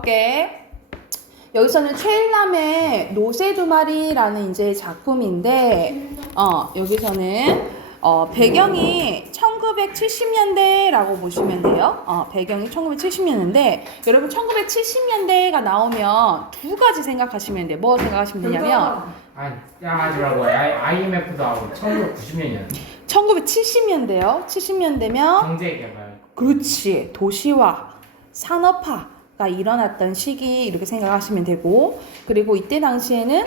가볼게. 여기서는 최일남의 노새 두 마리라는 이제 작품인데, 여기서는 배경이 1970년대라고 보시면 돼요. 배경이 1970년대인데, 여러분 1970년대가 나오면 두 가지 생각하시면 돼요. 뭐 생각하시면 되냐면, 하더라고요. IMF도 하고 1990년이요. 1970년대요. 70년대면 경제개발. 그렇지. 도시화, 산업화가 일어났던 시기 이렇게 생각하시면 되고, 그리고 이때 당시에는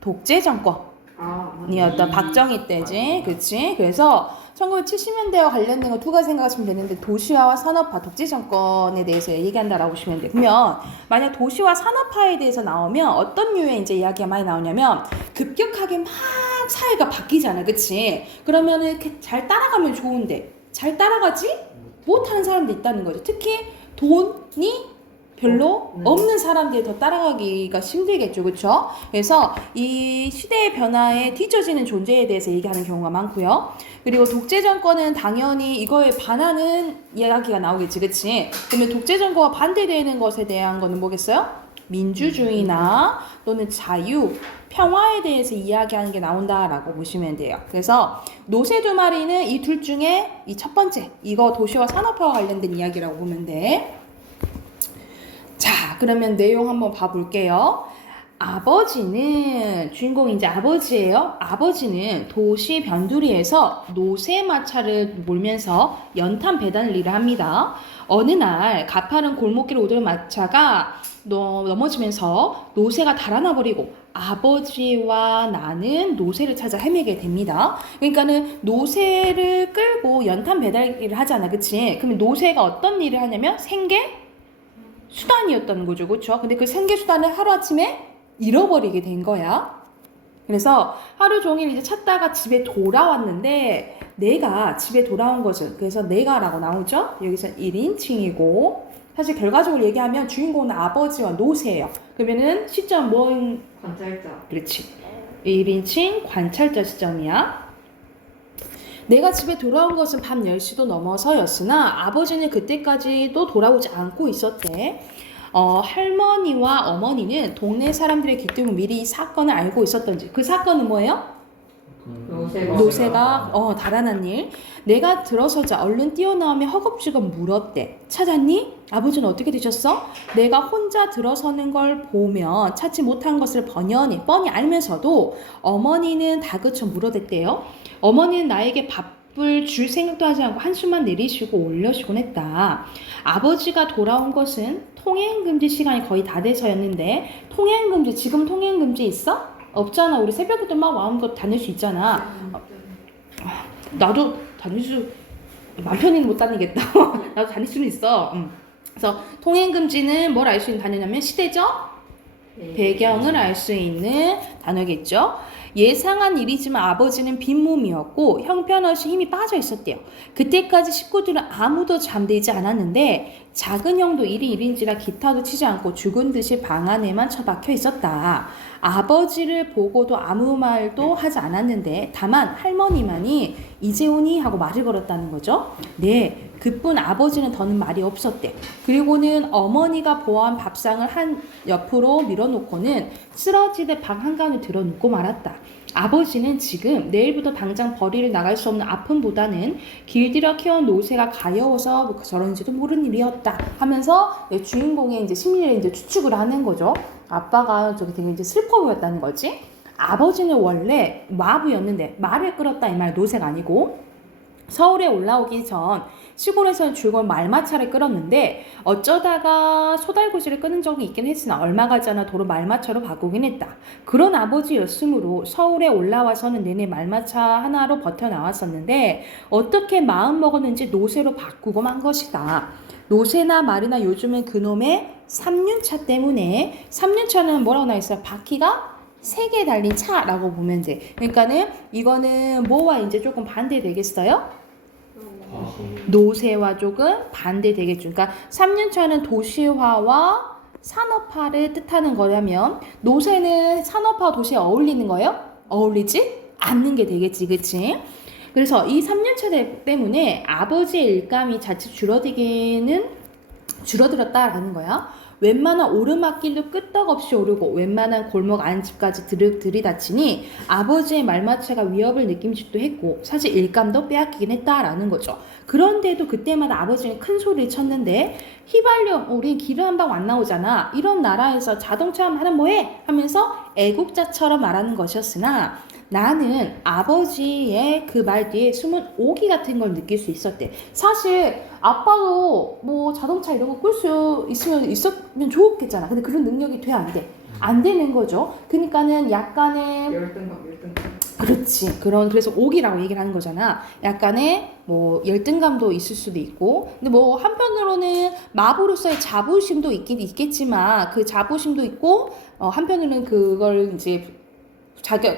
독재 정권이었던 박정희 때지. 그렇지? 그래서 1970년대와 관련된 거 두 가지 생각하시면 되는데, 도시화와 산업화, 독재 정권에 대해서 얘기한다라고 보시면 돼요. 그러면 만약 도시화, 산업화에 대해서 나오면 어떤 류의 이제 이야기가 많이 나오냐면, 급격하게 막 사회가 바뀌잖아. 그치? 그러면은 이렇게 잘 따라가면 좋은데, 잘 따라가지 못하는 사람도 있다는 거죠. 특히 돈이 별로 없는 사람들이 더 따라가기가 힘들겠죠. 그렇죠? 그래서 이 시대의 변화에 뒤처지는 존재에 대해서 얘기하는 경우가 많고요. 그리고 독재 정권은 당연히 이거에 반하는 이야기가 나오겠지. 그치? 그러면 독재 정권과 반대되는 것에 대한 거는 뭐겠어요? 민주주의나 또는 자유, 평화에 대해서 이야기하는 게 나온다라고 보시면 돼요. 그래서 노새 두 마리는 이 둘 중에 이 첫 번째, 이거 도시와 산업화와 관련된 이야기라고 보면 돼. 자, 그러면 내용 한번 봐볼게요. 아버지는, 주인공이 이제 아버지예요. 아버지는 도시 변두리에서 노새 마차를 몰면서 연탄 배달 일을 합니다. 어느 날 가파른 골목길을 오던 마차가 넘어지면서 노새가 달아나버리고 아버지와 나는 노새를 찾아 헤매게 됩니다. 그러니까는 노새를 끌고 연탄 배달 일을 하잖아. 그치? 그러면 노새가 어떤 일을 하냐면 생계 수단이었던 거죠. 그렇죠? 근데 그 생계 수단을 하루아침에 잃어버리게 된 거야. 그래서 하루 종일 이제 찾다가 집에 돌아왔는데, 내가 집에 돌아온 것은, 그래서 내가라고 나오죠? 여기서 1인칭이고, 사실 결과적으로 얘기하면 주인공은 아버지와 노새예요. 그러면은 시점 뭔? 관찰자. 그렇지. 1인칭 관찰자 시점이야. 내가 집에 돌아온 것은 밤 10시도 넘어서였으나 아버지는 그때까지도 돌아오지 않고 있었대. 할머니와 어머니는 동네 사람들의 귀 때문에 미리 이 사건을 알고 있었던지. 그 사건은 뭐예요? 노새가 달아난 일. 내가 들어서자 얼른 뛰어나오며 허겁지겁 물었대. 찾았니? 아버지는 어떻게 되셨어? 내가 혼자 들어서는 걸 보면 찾지 못한 것을 뻔히 알면서도 어머니는 다그쳐 물어댔대요. 어머니는 나에게 밥을 줄 생각도 하지 않고 한숨만 내리시고 올려주곤 했다. 아버지가 돌아온 것은 통행금지 시간이 거의 다 돼서였는데, 통행금지, 지금 통행금지 있어? 없잖아. 우리 새벽에도 막 마음껏 다닐 수 있잖아. 나도 맘 편히는 못 다니겠다. 나도 다닐 수는 있어. 그래서 통행금지는 뭘 알 수 있는 단어냐면 시대적 배경을 알 수 있는 단어겠죠. 예상한 일이지만 아버지는 빈몸이었고 형편없이 힘이 빠져 있었대요. 그때까지 식구들은 아무도 잠들지 않았는데 작은 형도 일이 일인지라 기타도 치지 않고 죽은 듯이 방 안에만 처박혀 있었다. 아버지를 보고도 아무 말도 하지 않았는데 다만 할머니만이 이제 오니? 하고 말을 걸었다는 거죠. 네. 그뿐 아버지는 더는 말이 없었대. 그리고는 어머니가 보아한 밥상을 한 옆으로 밀어놓고는 쓰러지듯 방 한가운데 들어눕고 말았다. 아버지는 지금 내일부터 당장 벌이를 나갈 수 없는 아픔보다는 길들여 키운 노새가 가여워서 저런지도 모르는 일이었다 하면서 주인공의 이제 심리를 이제 추측을 하는 거죠. 아빠가 저기 되게 이제 슬퍼 보였다는 거지. 아버지는 원래 마부였는데 말을 끌었다 이 말, 노새가 아니고. 서울에 올라오기 전 시골에서는 즐거운 말마차를 끌었는데 어쩌다가 소달구지를 끄는 적이 있긴 했으나 얼마 가지 않아 도로 말마차로 바꾸긴 했다. 그런 아버지였으므로 서울에 올라와서는 내내 말마차 하나로 버텨나왔었는데 어떻게 마음 먹었는지 노새로 바꾸고 만 것이다. 노새나 말이나 요즘은 그놈의 3륜차 때문에, 3륜차는 뭐라고 나와있어요? 바퀴가 3개 달린 차라고 보면 돼. 그러니까는 이거는 뭐와 이제 조금 반대되겠어요? 노새와 조금 반대되겠죠. 그러니까 3륜차는 도시화와 산업화를 뜻하는 거라면 노새는 산업화 도시에 어울리는 거예요? 어울리지 않는 게 되겠지. 그치? 그래서 이 3륜차 때문에 아버지의 일감이 자칫 줄어들기는 줄어들었다라는 거야. 웬만한 오르막길도 끄떡없이 오르고 웬만한 골목 안집까지 들이닥치니 아버지의 말마차가 위협을 느끼지도 했고 사실 일감도 빼앗기긴 했다라는 거죠. 그런데도 그때마다 아버지는 큰 소리를 쳤는데 휘발유 우리 기름 한 방 안 나오잖아. 이런 나라에서 자동차 하나 뭐해? 하면서 애국자처럼 말하는 것이었으나 나는 아버지의 그 말 뒤에 숨은 오기 같은 걸 느낄 수 있었대. 사실 아빠도 뭐 자동차 이런 거 끌 수 있으면 좋겠잖아. 근데 그런 능력이 돼 안 돼? 안 되는 거죠. 그러니까는 약간의 열등감. 그렇지. 그래서 오기라고 얘기를 하는 거잖아. 약간의 뭐 열등감도 있을 수도 있고. 근데 뭐 한편으로는 마부로서의 자부심도 있겠지만 그 자부심도 있고 한편으로는 그걸 이제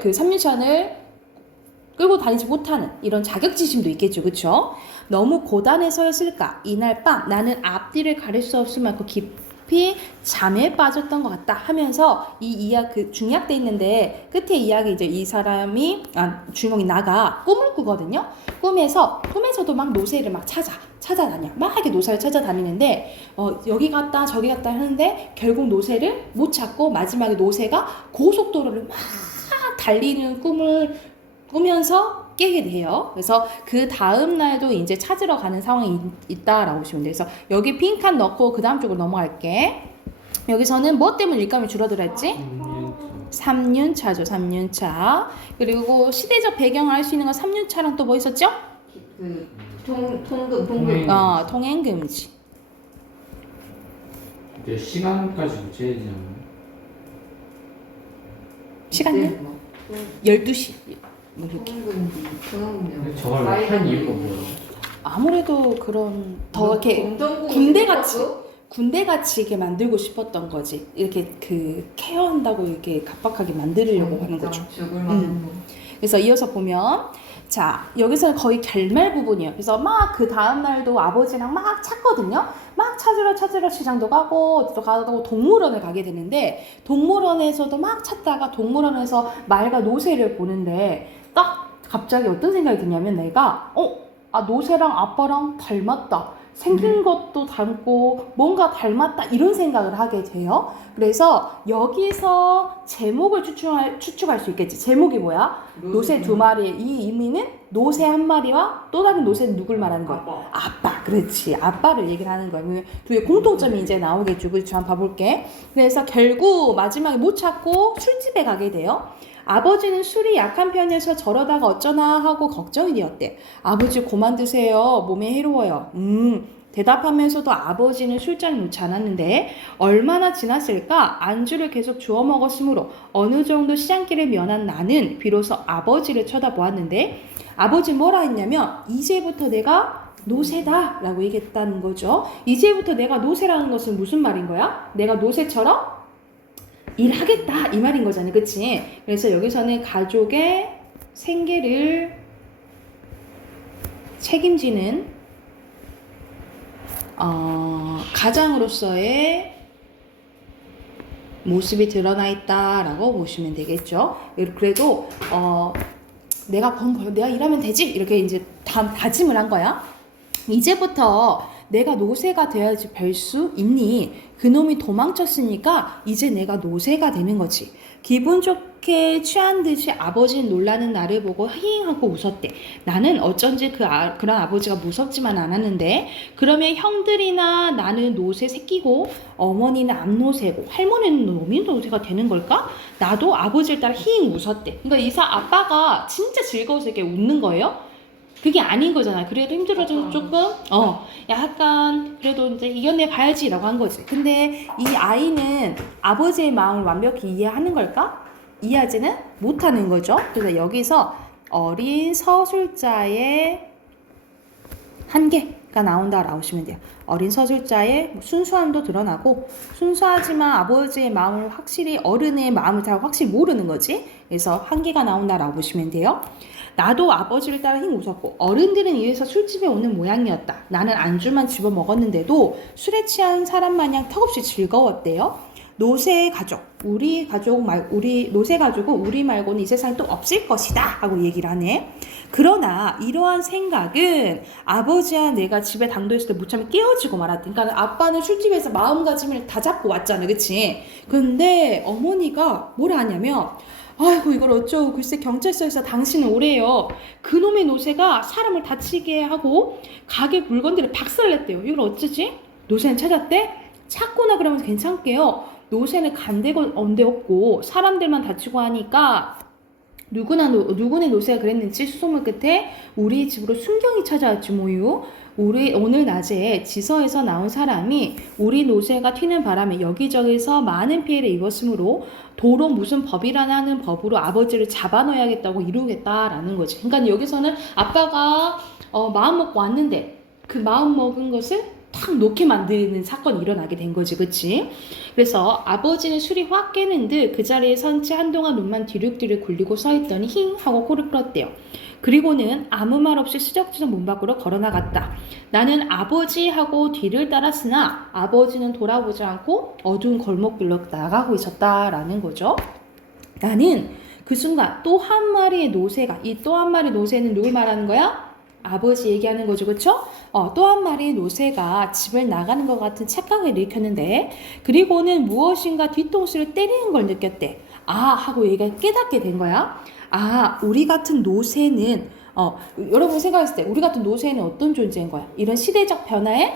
그 3년차를 끌고 다니지 못하는 이런 자격지심도 있겠죠. 그쵸? 너무 고단해서였을까? 이날 밤 나는 앞뒤를 가릴 수 없을 만큼 깊이 잠에 빠졌던 것 같다 하면서 이 이야기 그 중약돼 있는데 끝에 이야기 이제 이 사람이 주인공이 나가 꿈을 꾸거든요. 꿈에서도 막 노새를 막 찾아다녀. 막 이렇게 노새를 찾아다니는데 여기 갔다 저기 갔다 하는데 결국 노새를 못 찾고 마지막에 노새가 고속도로를 막 달리는 꿈을 꾸면서 깨게 돼요. 그래서 그 다음 날도 이제 찾으러 가는 상황이 있다라고 보시면 돼요. 그래서 여기 빈칸 넣고 그 다음 쪽으로 넘어갈게. 여기서는 뭐 때문에 일감이 줄어들었지? 3년차죠. 3년차. 그리고 시대적 배경을 알 수 있는 건 3년차랑 또 뭐 있었죠? 그 통금. 통행 금지. 이제 시간까지 붙여야 되잖아. 시간요? 12시. 뭐 이렇게. 통금. 저걸 한 이유가 뭐야? 아무래도 그런 더 이렇게 군대같이 이렇게 만들고 싶었던 거지. 이렇게 그 케어한다고 이렇게 각박하게 만들려고 하는 거죠. 그래서 이어서 보면 자 여기서는 거의 결말 부분이에요. 그래서 막 그 다음 날도 아버지랑 막 찾거든요. 막 찾으러 시장도 가고 어디도 가고 동물원을 가게 되는데 동물원에서도 막 찾다가 동물원에서 말과 노새를 보는데 딱 갑자기 어떤 생각이 드냐면 내가 노새랑 아빠랑 닮았다. 생긴 것도 닮고 뭔가 닮았다 이런 생각을 하게 돼요. 그래서 여기서 제목을 추측할 수 있겠지. 제목이 뭐야? 노새 두 마리의 이 의미는 노새 한 마리와 또 다른 노새는 누굴 말하는 거야? 아빠. 그렇지. 아빠를 얘기를 하는 거야. 두 공통점이 이제 나오겠죠. 그렇죠. 한번 봐볼게. 그래서 결국 마지막에 못 찾고 술집에 가게 돼요. 아버지는 술이 약한 편에서 저러다가 어쩌나 하고 걱정이 되었대. 아버지 그만 드세요. 몸에 해로워요. 대답하면서도 아버지는 술잔을 놓지 않았는데 얼마나 지났을까? 안주를 계속 주워 먹었으므로 어느 정도 시장길을 면한 나는 비로소 아버지를 쳐다보았는데 아버지 뭐라 했냐면 이제부터 내가 노새다 라고 얘기했다는 거죠. 이제부터 내가 노새라는 것은 무슨 말인 거야? 내가 노새처럼 일하겠다 이 말인 거잖아요. 그치? 그래서 여기서는 가족의 생계를 책임지는 가장으로서의 모습이 드러나 있다라고 보시면 되겠죠. 그래도 내가 번 걸 내가 일하면 되지 이렇게 이제 다짐을 한 거야. 이제부터 내가 노새가 되어야지 별 수 있니? 그놈이 도망쳤으니까 이제 내가 노새가 되는 거지. 기분 좋게 취한 듯이 아버지는 놀라는 나를 보고 히잉하고 웃었대. 나는 어쩐지 그런 아버지가 무섭지만 않았는데 그러면 형들이나 나는 노새 새끼고 어머니는 암노새고 할머니는 놈이 노새가 되는 걸까? 나도 아버지를 따라 히잉 웃었대. 그러니까 아빠가 진짜 즐거워서 이렇게 웃는 거예요. 그게 아닌 거잖아. 그래도 힘들어져서 조금 약간 그래도 이제 이겨내 봐야지라고 한 거지. 근데 이 아이는 아버지의 마음을 완벽히 이해하는 걸까? 이해하지는 못하는 거죠. 그래서 여기서 어린 서술자의 한계가 나온다라고 보시면 돼요. 어린 서술자의 순수함도 드러나고 순수하지만 아버지의 마음을 확실히 어른의 마음을 잘 확실히 모르는 거지. 그래서 한계가 나온다라고 보시면 돼요. 나도 아버지를 따라 힝 웃었고 어른들은 이래서 술집에 오는 모양이었다. 나는 안주만 집어 먹었는데도 술에 취한 사람 마냥 턱없이 즐거웠대요. 노새 가족, 우리 가족 우리 노새 가족은 우리 말고는 이 세상에 또 없을 것이다 하고 얘기를 하네. 그러나 이러한 생각은 아버지와 내가 집에 당도했을 때 무참히 깨어지고 말았다. 그러니까 아빠는 술집에서 마음가짐을 다 잡고 왔잖아, 그치? 근데 어머니가 뭐라 하냐면, 아이고 이걸 어쩌고, 글쎄 경찰서에서 당신은 오래요. 그놈의 노새가 사람을 다치게 하고 가게 물건들을 박살냈대요. 이걸 어쩌지? 노새는 찾았대? 찾거나 그러면 괜찮게요. 노새는 간데고 언데 없고 사람들만 다치고 하니까 누구네 노새가 그랬는지 수소문 끝에 우리 집으로 순경이 찾아왔지 뭐유. 우리 오늘 낮에 지서에서 나온 사람이 우리 노새가 튀는 바람에 여기저기서 많은 피해를 입었으므로 도로 무슨 법이라나 하는 법으로 아버지를 잡아넣어야겠다고 이루겠다라는 거지. 그러니까 여기서는 아빠가 마음 먹고 왔는데 그 마음 먹은 것을 탁 놓게 만드는 사건이 일어나게 된 거지, 그치? 그래서 아버지는 술이 확 깨는 듯 그 자리에 선 채 한동안 눈만 뒤룩뒤룩 굴리고 서 있더니 힝 하고 코를 풀었대요. 그리고는 아무 말 없이 수적수적 문 밖으로 걸어나갔다. 나는 아버지 하고 뒤를 따랐으나 아버지는 돌아보지 않고 어두운 골목길로 나가고 있었다라는 거죠. 나는 그 순간 또 한 마리의 노새가, 이 또 한 마리의 노새는 누굴 말하는 거야? 아버지 얘기하는 거죠, 그쵸? 또 한 마리의 노새가 집을 나가는 것 같은 착각을 일으켰는데, 그리고는 무엇인가 뒤통수를 때리는 걸 느꼈대. 아 하고 얘가 깨닫게 된 거야. 아, 우리 같은 노새는 여러분 생각했을 때 우리 같은 노새는 어떤 존재인 거야? 이런 시대적 변화에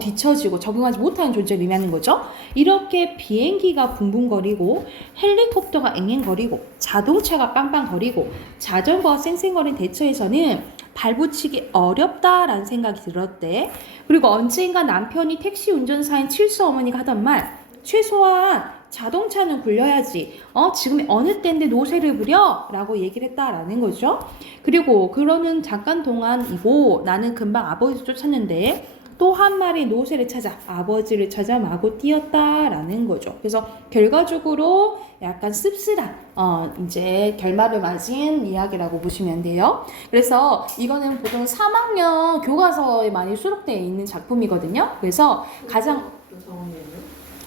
뒤처지고 적응하지 못하는 존재를 의미하는 거죠. 이렇게 비행기가 붕붕거리고 헬리콥터가 앵앵거리고 자동차가 빵빵거리고 자전거가 쌩쌩거린 대처에서는 발붙이기 어렵다라는 생각이 들었대. 그리고 언젠가 남편이 택시 운전사인 칠수 어머니가 하던 말, 최소한 자동차는 굴려야지. 지금 어느 때인데 노새를 부려? 라고 얘기를 했다라는 거죠. 그리고 그러는 잠깐 동안이고 나는 금방 아버지 쫓았는데 또 한 마리 노새를 찾아 아버지를 찾아 마구 뛰었다라는 거죠. 그래서 결과적으로 약간 씁쓸한 이제 결말을 맞은 이야기라고 보시면 돼요. 그래서 이거는 보통 3학년 교과서에 많이 수록되어 있는 작품이거든요. 그래서 가장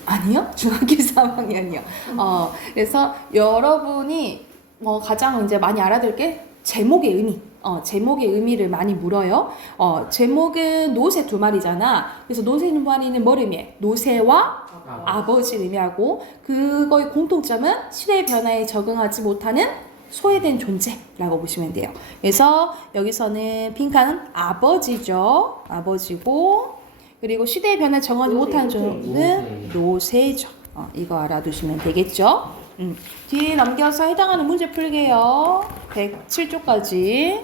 아니요? 중학교 3학년이요. 그래서 여러분이 가장 이제 많이 알아둘 게 제목의 의미. 제목의 의미를 많이 물어요. 제목은 노새 두 마리잖아. 그래서 노새 두 마리는 뭘 의미해? 노새와 아버지를 의미하고, 그거의 공통점은 시대의 변화에 적응하지 못하는 소외된 존재라고 보시면 돼요. 그래서 여기서는 빈칸은 아버지죠. 아버지고, 그리고 시대의 변화에 적응하지 못하는 존재는 노새죠. 이거 알아두시면 되겠죠. 뒤에 넘겨서 해당하는 문제 풀게요. 107쪽까지.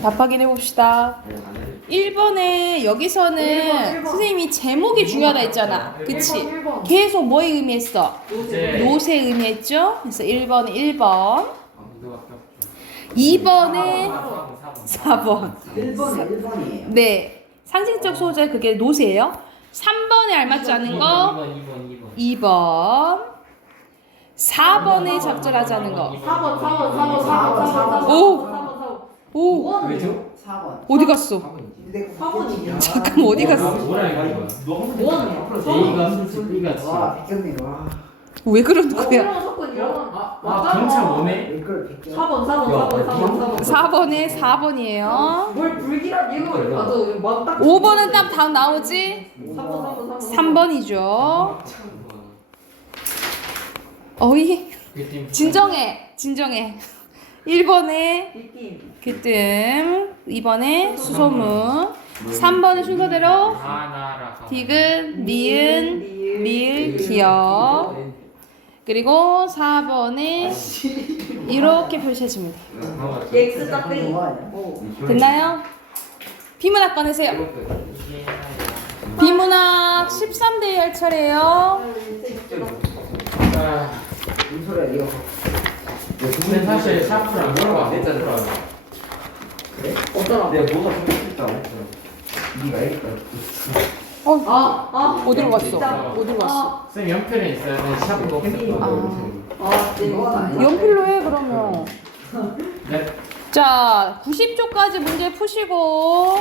답 확인해 봅시다. 1번에 여기서는 1번. 선생님이 제목이 중요하다 했잖아. 그치? 1번. 계속 뭐 의미했어? 노새. 노새 의미했죠? 그래서 1번에 1번. 2번에 4번. 1번이에요. 네. 상징적 소재 그게 노새예요. 3번에 알맞지 않은 거 2번. 4번에 적절하지 않은 거 4번. 오! 왜죠? 4번. 어디 갔어? 4번이요. 잠깐 어디 갔어? 뭐라 이거? 뭐하냐? A가 순수 B가 지. 와, 비켰네. 와. 왜 그러는 거야? 경찰 오네? 이걸 비켜. 4번. 4번에 4번이에요. 뭘 불길한 이유를 가져. 막딱 5번은 딱 다음 나오지? 3번. 3번이죠. 어이 진정해. 1번에 귀뜸, 2번에 수소문, 3번은 순서대로 디귿, 니은, 리을, 기역, 그리고 4번에 이렇게 표시해줍니다. X 짝대기. 됐나요? 비문학 꺼내세요. 비문학 13대 할 차례예요. 무슨 소리야, 이거. 근데 사실 샤프를 안 물어봐 안 했잖아. 그래? 어쩌라. 내가 뭐가 좀 했다 안 했잖아. 니가 알겠다. 어디로 갔어? 어디로 갔어? 쌤 연필에 있어요. 샤프가 없었어. 이건 아니야. 연필로 해 그러면. 네. 자, 90쪽까지 문제 푸시고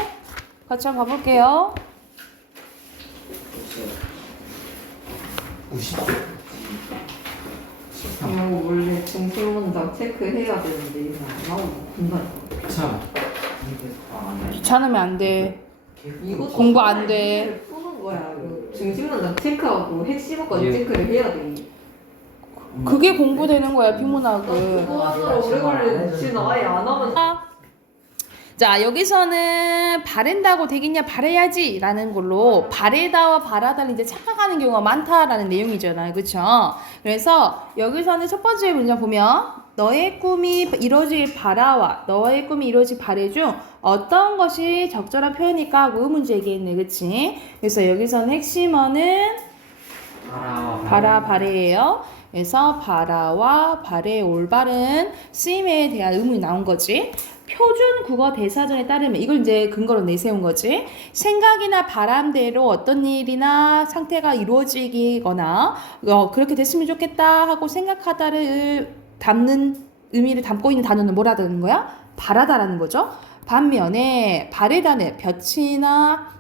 같이 한번 가볼게요. 90. 이거 원래 중심 문장 체크해야 되는데 이거 안 나오고 금방. 참. 귀찮으면 안 돼. 이것도 공부 안 돼. 푸는 거야. 이거 중심 문장 체크하고 핵심어까지 예. 체크를 해야 돼. 그게 공부되는 거야, 아, 비문학은. 그거 하느라 오래 걸리는 지금 아예 안 하면. 자, 여기서는 바른다고 되겠냐, 바래야지 라는 걸로 바래다와 바라다를 이제 착각하는 경우가 많다라는 내용이잖아요. 그쵸? 그래서 여기서는 첫 번째 문장 보면 너의 꿈이 이루어질 바라와 너의 꿈이 이루어질 바래 중 어떤 것이 적절한 표현일까 하고 의문제 얘기했네. 그치? 그래서 여기서는 핵심어는 바라, 바래예요. 그래서 바라와 바래의 올바른 쓰임에 대한 의문이 나온 거지. 표준 국어 대사전에 따르면 이걸 이제 근거로 내세운 거지. 생각이나 바람대로 어떤 일이나 상태가 이루어지거나 그렇게 됐으면 좋겠다 하고 생각하다를 담는 의미를 담고 있는 단어는 뭐라는 거야? 바라다라는 거죠. 반면에 바래다는 볕이나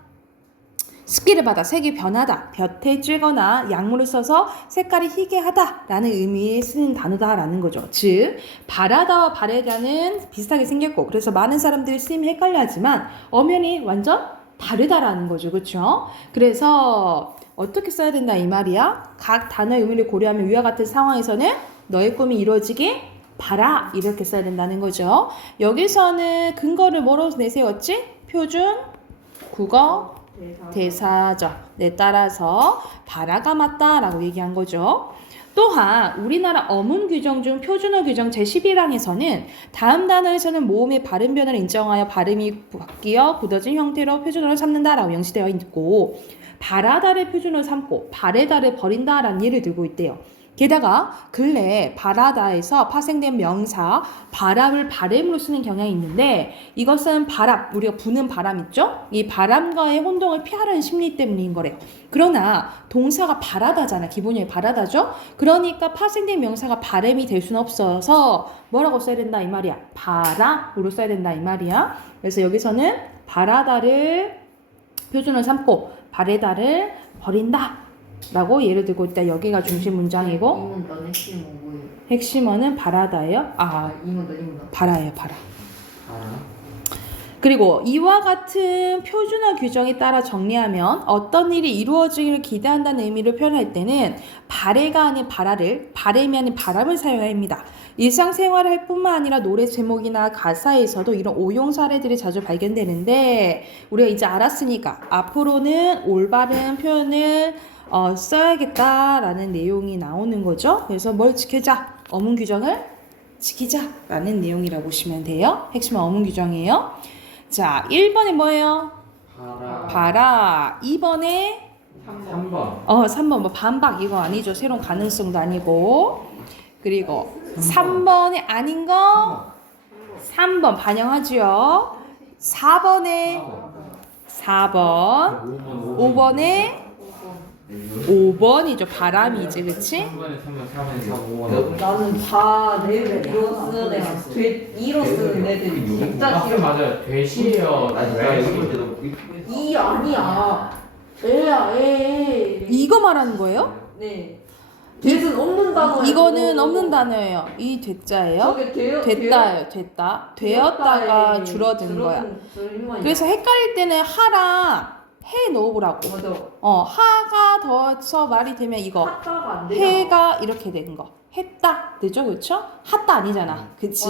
습기를 받아 색이 변하다, 볕에 쬐거나 약물을 써서 색깔이 희게 하다라는 의미에 쓰는 단어다라는 거죠. 즉 바라다와 바래다는 비슷하게 생겼고 그래서 많은 사람들이 쓰임이 헷갈려하지만 엄연히 완전 다르다라는 거죠. 그렇죠? 그래서 어떻게 써야 된다 이 말이야. 각 단어의 의미를 고려하면 위와 같은 상황에서는 너의 꿈이 이루어지길 바라 이렇게 써야 된다는 거죠. 여기서는 근거를 뭐로 내세웠지? 표준 국어 대사전에 따라서 바라가 맞다라고 얘기한 거죠. 또한 우리나라 어문 규정 중 표준어 규정 제11항에서는 다음 단어에서는 모음의 발음 변화를 인정하여 발음이 바뀌어 굳어진 형태로 표준어를 삼는다라고 명시되어 있고 바라다를 표준어로 삼고 바래다를 버린다라는 예를 들고 있대요. 게다가 근래 바라다에서 파생된 명사 바람을 바램으로 쓰는 경향이 있는데 이것은 바람, 우리가 부는 바람 있죠? 이 바람과의 혼동을 피하려는 심리 때문인 거래요. 그러나 동사가 바라다잖아. 기본이 바라다죠? 그러니까 파생된 명사가 바램이 될 수는 없어서 뭐라고 써야 된다 이 말이야. 바라로 써야 된다 이 말이야. 그래서 여기서는 바라다를 표준을 삼고 바래다를 버린다. 라고 예를 들고 있다. 여기가 중심 문장이고 이 문단 핵심어 뭐예요? 핵심어는 바라다예요. 이 문단. 바라예요. 바라. 그리고 이와 같은 표준어 규정에 따라 정리하면 어떤 일이 이루어지기를 기대한다는 의미를 표현할 때는 바래가 아닌 바라를, 바램이 아닌 바람을 사용해야 합니다. 일상생활을 할 뿐만 아니라 노래 제목이나 가사에서도 이런 오용 사례들이 자주 발견되는데 우리가 이제 알았으니까 앞으로는 올바른 표현을 써야겠다라는 내용이 나오는 거죠. 그래서 뭘 지키자? 어문 규정을 지키자라는 내용이라고 보시면 돼요. 핵심은 어문 규정이에요. 자, 1번에 뭐예요? 바라. 2번에 3번. 3번 뭐 반박 이거 아니죠. 새로운 가능성도 아니고. 그리고 3번에 아닌 거 3번 반영하죠. 4번에 4번 5번에 5번이죠. 바람이지. 그치? 3번에 3번, 4번에 4번, 5번. 나는 다 내를 이로 쓰는 애가 이로 쓰는 애들이 진짜 싫어. 맞아요. 되시요. 이 아니야. 애야 애. 이거 말하는 거예요? 네. 대는 없는 단어. 이거는 없는 단어예요. 이 되자예요. 저게 됐다예요. 됐다. 되었다가 줄어든 거야. 그래서 헷갈릴 때는 하랑 해 넣어보라고. 맞아. 하가 더서 말이 되면 이거 하다가 안 되잖아. 해가 이렇게 되는 거. 했다 되죠, 그렇죠? 핫다 아니잖아, 그치?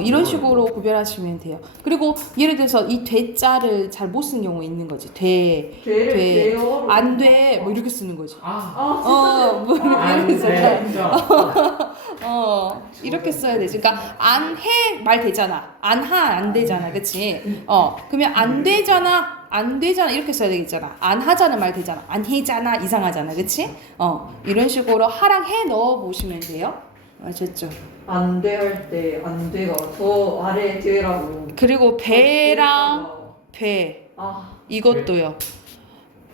이런 식으로 구별하시면 돼요. 그리고 예를 들어서 이 되자를 잘 못 쓰는 경우가 있는 거지. 안 돼, 뭐 이렇게 쓰는 거지. 뭐 이렇게 써서 이렇게 써야 되지. 그러니까 안 해 말 되잖아. 안 되잖아, 그치? 그러면 안 되잖아 이렇게 써야 되겠잖아. 안 하잖아 말 되잖아. 안 해잖아 이상하잖아, 그치? 이런 식으로 하랑 해 넣어 보시면 돼요. 아셨죠? 안 돼 할 때 안 돼가 저 아래 뒤라고. 그리고 배랑 배 이것도요.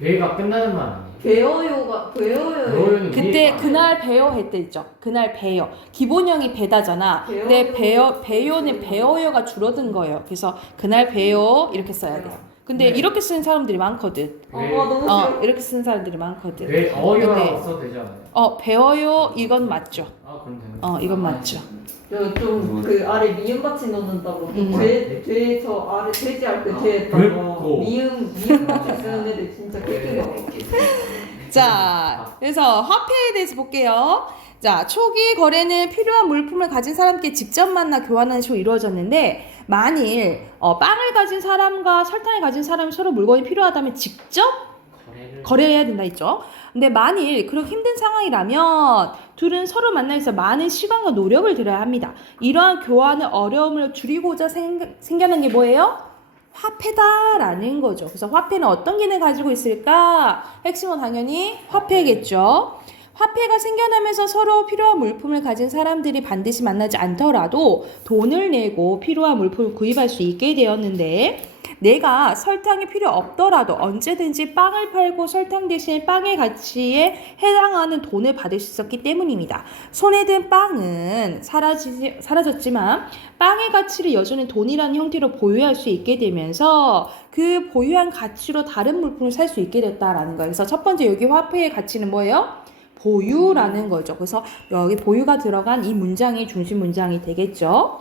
배가 끝나는 말 아니에요? 배어요가 배어요는 그때 위에 그날 배어 했대 있죠. 그날 배어. 기본형이 배다잖아. 근데 배어는 배어요가 줄어든 거예요. 그래서 그날 배어 이렇게 써야 돼요. 근데 네. 이렇게 쓰는 사람들이 많거든. 너무 싫어. 이렇게 쓰는 사람들이 많거든. 왜 근데 어요라고 써도 되잖아요. 배어요 이건 맞죠. 그럼 되는 이건 맞죠. 좀그 아래 미음 받침 넣는다고 돼저 아래 돼지할 때 돼다가 긋고. 미음 받침 쓰는 애들 진짜 깨끗해. 자, 그래서 화폐에 대해서 볼게요. 자, 초기 거래는 필요한 물품을 가진 사람께 직접 만나 교환하는 식으로 이루어졌는데 만일 빵을 가진 사람과 설탕을 가진 사람이 서로 물건이 필요하다면 직접 거래해야 된다 했죠. 근데 만일 그렇게 힘든 상황이라면 둘은 서로 만나서 많은 시간과 노력을 들여야 합니다. 이러한 교환의 어려움을 줄이고자 생겨난 게 뭐예요? 화폐다라는 거죠. 그래서 화폐는 어떤 기능을 가지고 있을까? 핵심은 당연히 화폐겠죠. 화폐가 생겨나면서 서로 필요한 물품을 가진 사람들이 반드시 만나지 않더라도 돈을 내고 필요한 물품을 구입할 수 있게 되었는데 내가 설탕이 필요 없더라도 언제든지 빵을 팔고 설탕 대신 빵의 가치에 해당하는 돈을 받을 수 있었기 때문입니다. 손에 든 빵은 사라졌지만 빵의 가치를 여전히 돈이라는 형태로 보유할 수 있게 되면서 그 보유한 가치로 다른 물품을 살 수 있게 됐다라는 거예요. 그래서 첫 번째 여기 화폐의 가치는 뭐예요? 보유라는 거죠. 그래서 여기 보유가 들어간 이 문장이 중심 문장이 되겠죠.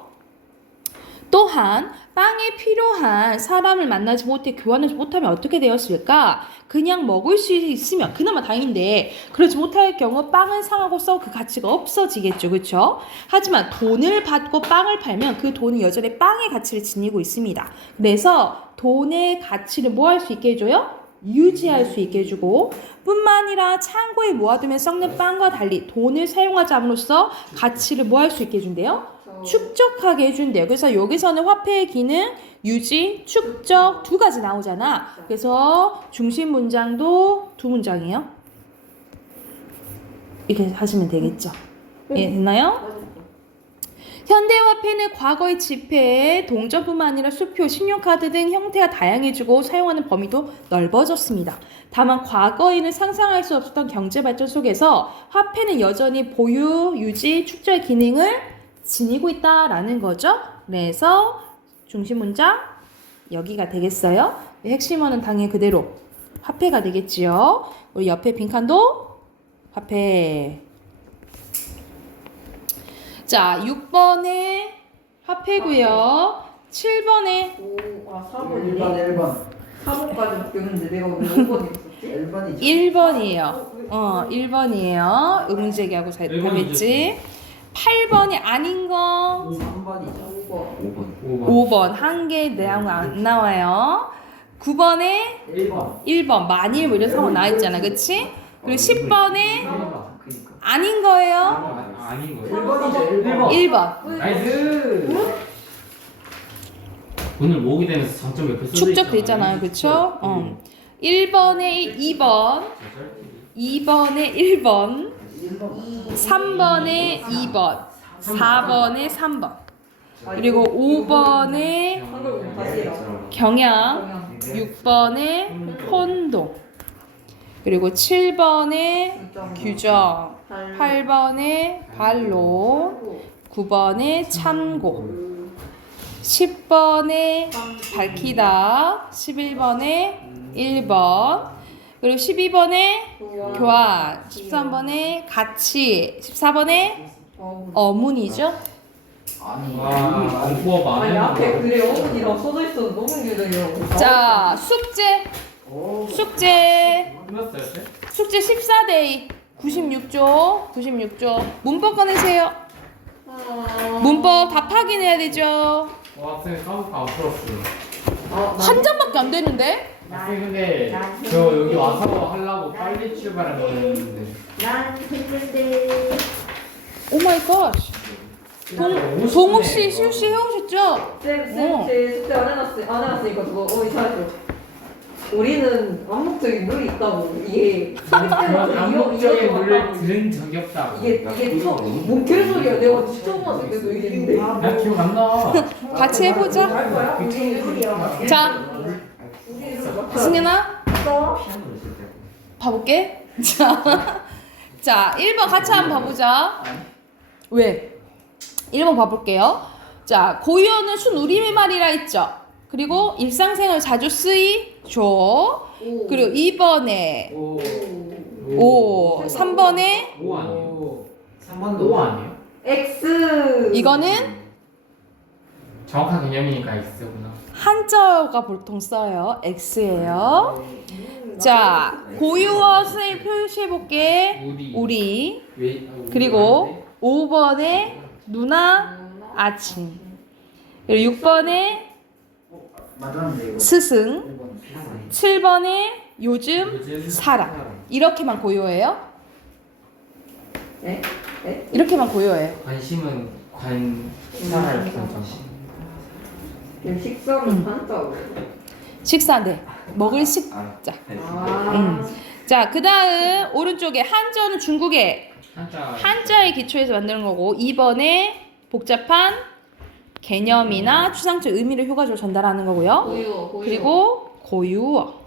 또한 빵이 필요한 사람을 만나지 못해 교환하지 못하면 어떻게 되었을까? 그냥 먹을 수 있으면 그나마 다행인데 그러지 못할 경우 빵은 상하고서 그 가치가 없어지겠죠. 그렇죠? 하지만 돈을 받고 빵을 팔면 그 돈은 여전히 빵의 가치를 지니고 있습니다. 그래서 돈의 가치를 뭐 할 수 있게 해줘요? 유지할 수 있게 해주고 뿐만 아니라 창고에 모아두면 썩는 빵과 달리 돈을 사용하지 함으로써 가치를 뭐 할 수 있게 해준대요? 축적하게 해준대요. 그래서 여기서는 화폐의 기능, 유지, 축적 두 가지 나오잖아. 그래서 중심 문장도 두 문장이에요. 이렇게 하시면 되겠죠. 예, 됐나요? 현대화폐는 과거의 지폐, 동전뿐만 아니라 수표, 신용카드 등 형태가 다양해지고 사용하는 범위도 넓어졌습니다. 다만 과거에는 상상할 수 없었던 경제발전 속에서 화폐는 여전히 보유, 유지, 축적의 기능을 지니고 있다라는 거죠. 그래서 중심 문장 여기가 되겠어요. 핵심어는 당연히 그대로 화폐가 되겠지요. 우리 옆에 빈칸도 화폐. 자, 6번에 화폐고요. 7번에 4번 1번 4번까지 바뀌었는데 내가 왜 5번 있었지? 1번이죠. 1번이에요. 1번이에요. 의문제기하고 답했지. 8번이 아닌 거 3번이죠. 5번 5번 한 개 내용 안 나와요. 9번에 1번 만일 뭐 이런 상황 나와 있잖아. 그치? 그리고 10번에 그러니까. 아닌 거예요. 아닌 거예요. 1번이죠. 1번. 1번 나이스. 오늘 모으게 되면서 장점 옆에 써져 축적돼 있잖아요. 그쵸? 1번에 2번 2번에 1번 3번에 2번 4번에 3번 그리고 5번에 한글 다시 해라. 경향 6번에 혼동 그리고 7번에 규정 8번에 반론 9번에 참고 10번에 밝히다 11번에 1번 그리고 12번에 교환 13번에 가치 14번에 어문이죠. 와, 공부가 아니 앞에 많았나 글에 어머니라고 써져 있어서 너무 힘들어요. 자 숙제 끝났어요? 숙제 14대 96조 문법 꺼내세요. 문법 답 확인해야 되죠. 학생이 까먹고 안 풀었어요. 한 장밖에 안 되는데? 학생 근데 저 여기 와서 하려고 빨리 출발한 거였는데 난 했는데 오 마이 갓. 동욱 씨, 시우 씨 해오셨죠? 제 숙제 안 해놨으니까 그거 이사해줘. 우리는 암묵적인 룰이 있다고 이게 그런 암묵적인 룰을 들은 적이 없다고. 이게 뭔 개소리야. 내가 진짜 처음 계속 이랬는데. 나 기억 안 나. 같이 해보자. 자, 승현아, 봐볼게. 자, 1번 같이 한번 봐보자. 왜? 1번 봐볼게요. 자, 고유어는 순우리말이라 했죠. 그리고 일상생활 자주 쓰이죠. 오. 그리고 2번에 오. 오, 3번에 오 아니에요? 3번도 오 아니에요? X. 이거는 정확한 개념이니까 X구나. 한자어가 보통 써요. X예요. 자, 고유어 선생님 표시해볼게. 우리. 왜? 그리고 5번에 누나, 아침. 그리고 6번에 맞았는데 이거 스승. 1번 7번에 요즘 사람. 이렇게만 고유어예요? 네? 네? 이렇게만 고유어예요. 관심은 관사라 이렇게 하잖아. 식사는 한자로. 식사인데 먹을 식자. 아. 자, 그 다음 오른쪽에 한자어는 중국의 한자의 기초에서 만드는 거고 2번에 복잡한 개념이나 추상적 의미를 효과적으로 전달하는 거고요. 고유어. 그리고 고유어.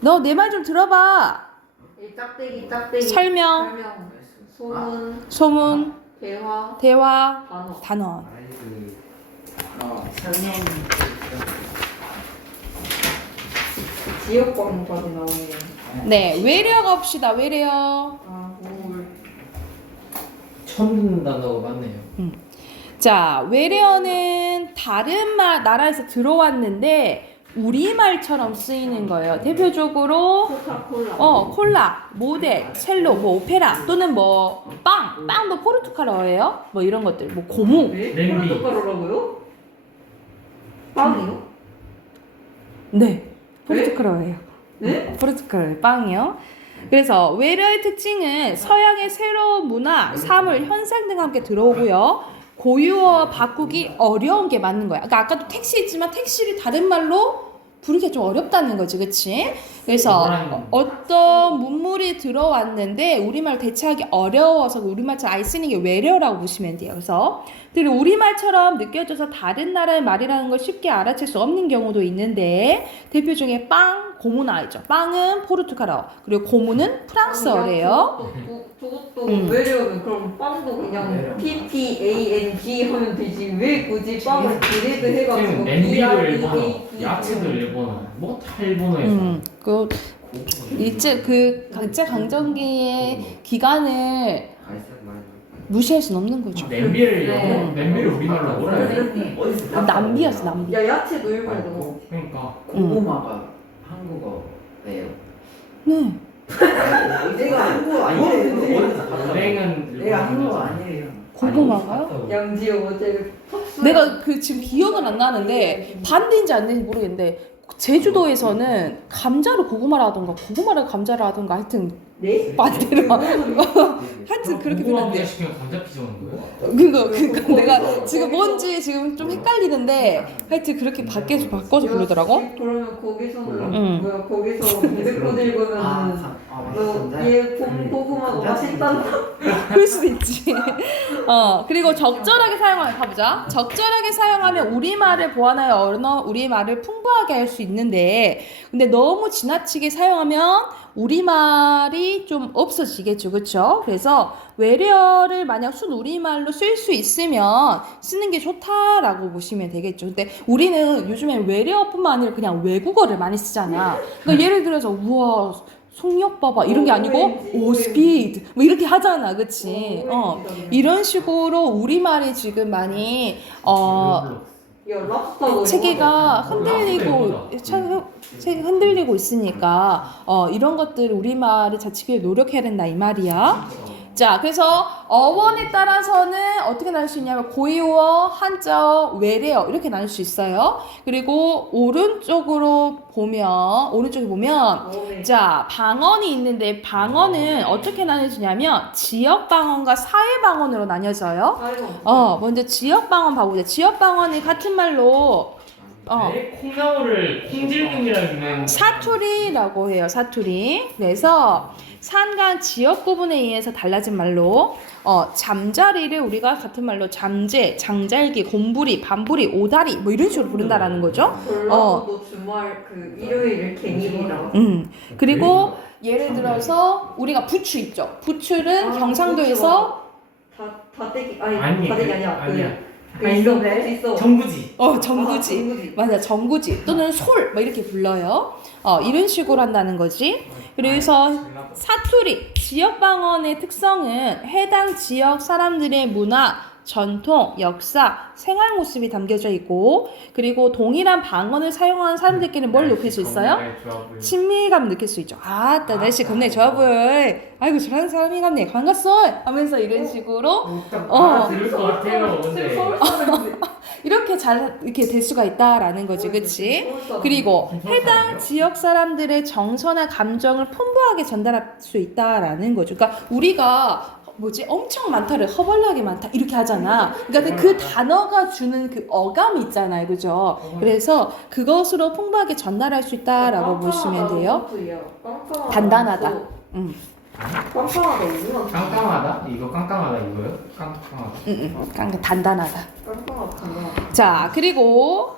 너 내 말 좀 들어봐. 이 짝대기. 설명, 소문. 소문, 대화. 대화, 단어. 단어. 설명 지역방까지 나오네요. 네, 외려 갑시다. 외려. 아, 뭘. 처음 듣는 단어가 맞네요. 자, 외래어는 다른 나라에서 들어왔는데 우리말처럼 쓰이는 거예요. 대표적으로 코카콜라. 콜라, 모델, 첼로, 뭐 오페라 또는 뭐 빵도 포르투갈어예요. 뭐 이런 것들, 뭐 고무. 네? 냄비. 포르투갈어라고요? 빵이요? 네, 포르투갈어예요. 네? 포르투갈 빵이요. 그래서 외래어의 특징은 서양의 새로운 문화, 사물, 현상 등과 함께 들어오고요. 고유어 바꾸기 어려운 게 맞는 거야. 그러니까 아까도 택시 있지만 택시를 다른 말로 부르기가 좀 어렵다는 거지, 그치? 그래서 어떤 문물이 들어왔는데 우리말 대체하기 어려워서 우리말처럼 아예 쓰는 게 외래어라고 보시면 돼요. 그래서 그리고 우리말처럼 느껴져서 다른 나라의 말이라는 걸 쉽게 알아챌 수 없는 경우도 있는데 대표 중에 빵, 고문 아이죠. 빵은 포르투갈어, 그리고 고문은 프랑스어래요. 저것도 외래어는 그럼 빵도 그냥 PPANG 하면 되지 왜 굳이 빵을 디레드 해가지고 지금 냄비도 일본어, BREAK 야채도 일본어, 뭐 다 일본어에서. 그 일제 강점기의 기간을 무시할 수는 없는 거죠. 냄비를 네. 영어, 냄비를 우리말로 뭐라 해야 돼? 어디서 남비였어, 남비. 야 야채도 일본어도 그러니까 고구마가 한국어예요. 네. 내가 한국어 아니에요. 어디서 봤어? 은행은 내가 한국어 아니에요. 고구마가요? 양지호 어제 턱수 내가 그 지금 기억은 안 나는데 반대인지 안 되는지 모르겠는데 제주도에서는 감자로 고구마를 하던가 고구마를 감자를 하던가 하여튼 네? 반대로 하여튼 그렇게 고구마 불렀는데 시키면 감자 피자 오는 거예요? 그러니까 내가 지금 뭔지 지금 좀 헷갈리는데 하여튼 그렇게 바꿔서 부르더라고. 그러면 거기서는 응. 뭐야 거기서 뮤직코 들고는 너얘 고구마가 맛있단다. 그럴 수도 있지. 그리고 적절하게 사용하면 가보자. 적절하게 사용하면 우리말을 보완하여 우리말을 풍부하게 할 수 있는데 근데 너무 지나치게 사용하면 우리말이 좀 없어지겠죠. 그렇죠? 그래서 외래어를 만약 순우리말로 쓸 수 있으면 쓰는 게 좋다라고 보시면 되겠죠. 근데 우리는 요즘엔 외래어뿐만 아니라 그냥 외국어를 많이 쓰잖아. 그러니까 예를 들어서 우와 속력 봐봐 이런 게 아니고 오 스피드 뭐 이렇게 하잖아. 그치? 이런 식으로 우리말이 지금 많이 야 랍스터 체계가 흔들리고 있으니까 이런 것들 우리말을 자칫 노력해야 된다 이 말이야. 자, 그래서 어원에 따라서는 어떻게 나눌 수 있냐면 고유어, 한자어, 외래어 이렇게 나눌 수 있어요. 그리고 오른쪽에 보면 자, 방언이 있는데 방언은 어떻게 나눠지냐면 지역 방언과 사회 방언으로 나뉘어져요. 먼저 지역 방언 봐보자. 지역 방언이 같은 말로 콩나물을 콩질금이라고 하면 사투리라고 해요. 사투리. 그래서 산간 지역 구분에 의해서 달라진 말로 잠자리를 우리가 같은 말로 잠재, 장잘기, 곰부리, 밤부리, 오다리 뭐 이런 식으로 부른다라는 거죠. 전라도도 주말 그 일요일을 갱일이라고. 그리고 예를 들어서 우리가 부추 있죠. 부추는 경상도에서 다대기 아니, 다대기 아니야. 아니야. 그 있어 있어. 정부지. 정구지. 정구지. 맞아, 정구지 또는 솔 뭐 이렇게 불러요. 이런 식으로 한다는 거지. 그래서 사투리, 지역 방언의 특성은 해당 지역 사람들의 문화, 전통, 역사, 생활 모습이 담겨져 있고, 그리고 동일한 방언을 사용하는 사람들끼리 뭘 느낄 수 있어요? 친밀감 느낄 수 있죠. 아따 날씨 겁내 좋아 보여. 아이고 저런 사람이 같네. 반갑소 하면서 이런 식으로 들을 것 같아요. 근데 이렇게 이렇게 될 수가 있다라는 거지, 그치? 그리고 해당 지역 사람들의 정서나 감정을 풍부하게 전달할 수 있다라는 거죠. 그러니까 우리가 엄청 많다를 허벌나게 많다 이렇게 하잖아. 그러니까 그 단어가 주는 그 어감이 있잖아요, 그죠? 그래서 그것으로 풍부하게 전달할 수 있다라고 보시면 돼요. 단단하다. 깜깜하다 이거. 깜깜하다? 이거 깜깜하다 이거요? 깜깜하다. 단단하다. 깜깜하다. 자, 그리고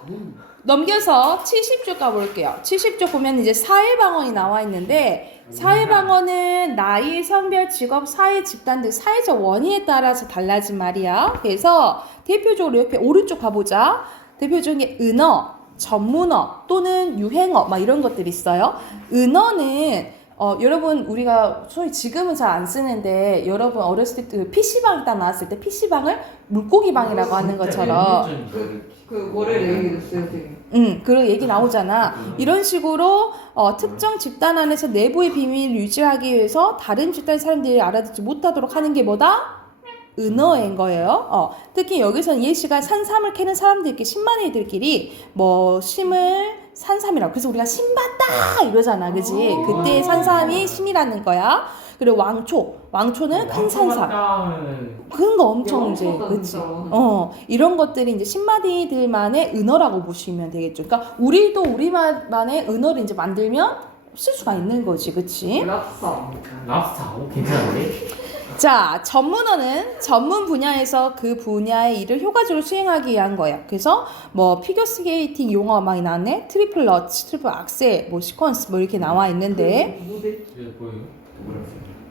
넘겨서 70쪽 가볼게요. 70쪽 보면 이제 사회방언이 나와 있는데, 사회방언은 나이, 성별, 직업, 사회, 집단 등 사회적 원인에 따라서 달라진 말이야. 그래서 대표적으로 옆에 오른쪽 가보자. 대표적인 은어, 전문어 또는 유행어 막 이런 것들이 있어요. 은어는 여러분 우리가 소위 지금은 잘 안 쓰는데, 여러분 어렸을 때 그 PC방 딱 나왔을 때 PC방을 물고기방이라고 하는 것처럼 그 뭐를 얘기했어요 지금. 그런 얘기 나오잖아. 이런 식으로 특정 집단 안에서 내부의 비밀을 유지하기 위해서 다른 집단의 사람들이 알아듣지 못하도록 하는 게 뭐다? 은어인 거예요. 특히 여기서는 예시가 산삼을 캐는 사람들끼리, 신만이들끼리 심을 산삼이라고. 그래서 우리가 신봤다 이러잖아, 그지? 그때 산삼이 신이라는 거야. 그리고 왕초는 큰 산삼. 그런 거 엄청 이제, 그치? 이런 것들이 이제 신마디들만의 은어라고 보시면 되겠죠. 그러니까 우리도 우리만의 은어를 이제 만들면 쓸 수가 있는 거지, 그치? 랍스터. 랍스터, 괜찮은데? 자, 전문어는 전문 분야에서 그 분야의 일을 효과적으로 수행하기 위한 거예요. 그래서 피겨스케이팅 용어가 많이 나왔네. 트리플 러치, 트리플 악셀, 시퀀스 이렇게 나와 있는데, 이게 뭐예요?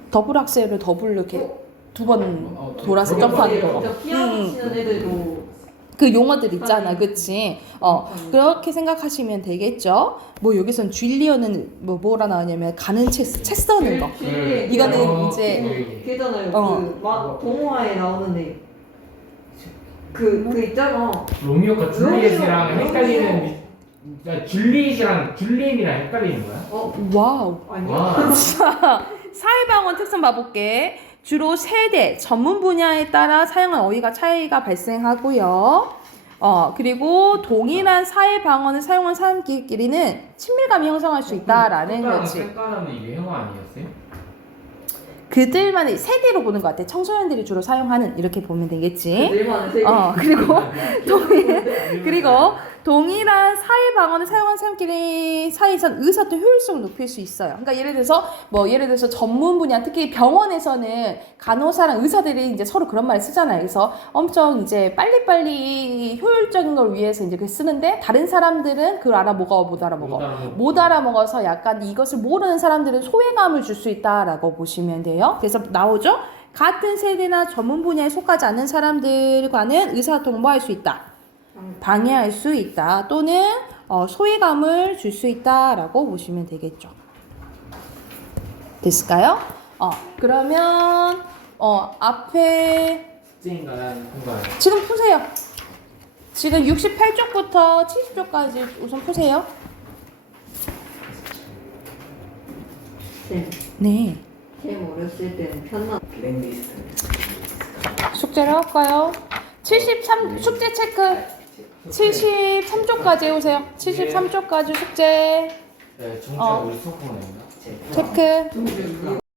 더블 악셀을 더블 이렇게 두 번 돌아서 점프하는 거. 피아노 치는 애들도 그 용어들 있잖아, 그치? 그렇게 생각하시면 되겠죠? 여기선 줄리어는 뭐라 나오냐면 가는 채 써는 거. 이거는 이제 걔잖아요. 동화에 나오는 애. 그 있잖아. 로미오가 줄리엣이랑 헷갈리는, 줄리엣이랑 줄리엣이랑 헷갈리는 거야? 와우. 아니야. 사회방언 특성 봐볼게. 주로 세대, 전문 분야에 따라 사용한 어휘가 차이가 발생하고요. 그리고 동일한 사회방언을 사용한 사람끼리는 친밀감이 형성할 수 있다라는 거지. 색깔은 이게 형어 아니었어요? 그들만의 세대로 보는 것 같아. 청소년들이 주로 사용하는, 이렇게 보면 되겠지. 그들만의 세계. 그리고 동일한 사회 방언을 사용한 사람끼리 사이에선 의사도 효율성을 높일 수 있어요. 그러니까 예를 들어서 전문 분야, 특히 병원에서는 간호사랑 의사들이 이제 서로 그런 말을 쓰잖아요. 그래서 엄청 이제 빨리빨리 효율적인 걸 위해서 이제 그 쓰는데, 다른 사람들은 그걸 못 알아먹어서 약간 이것을 모르는 사람들은 소외감을 줄 수 있다라고 보시면 돼요. 그래서 나오죠. 같은 세대나 전문 분야에 속하지 않는 사람들과는 의사통보할 수 있다. 방해할 수 있다. 또는 소외감을 줄 수 있다라고 보시면 되겠죠. 됐을까요? 그러면 앞에 지금 푸세요. 지금 68쪽부터 70쪽까지 우선 푸세요. 네. 쌤 어렸을 때는 편한 랭리스트. 숙제를 할까요? 73 숙제 체크. 73쪽까지 해오세요. 73쪽까지 숙제 네, 정작 우리 수업 보내는다. 체크.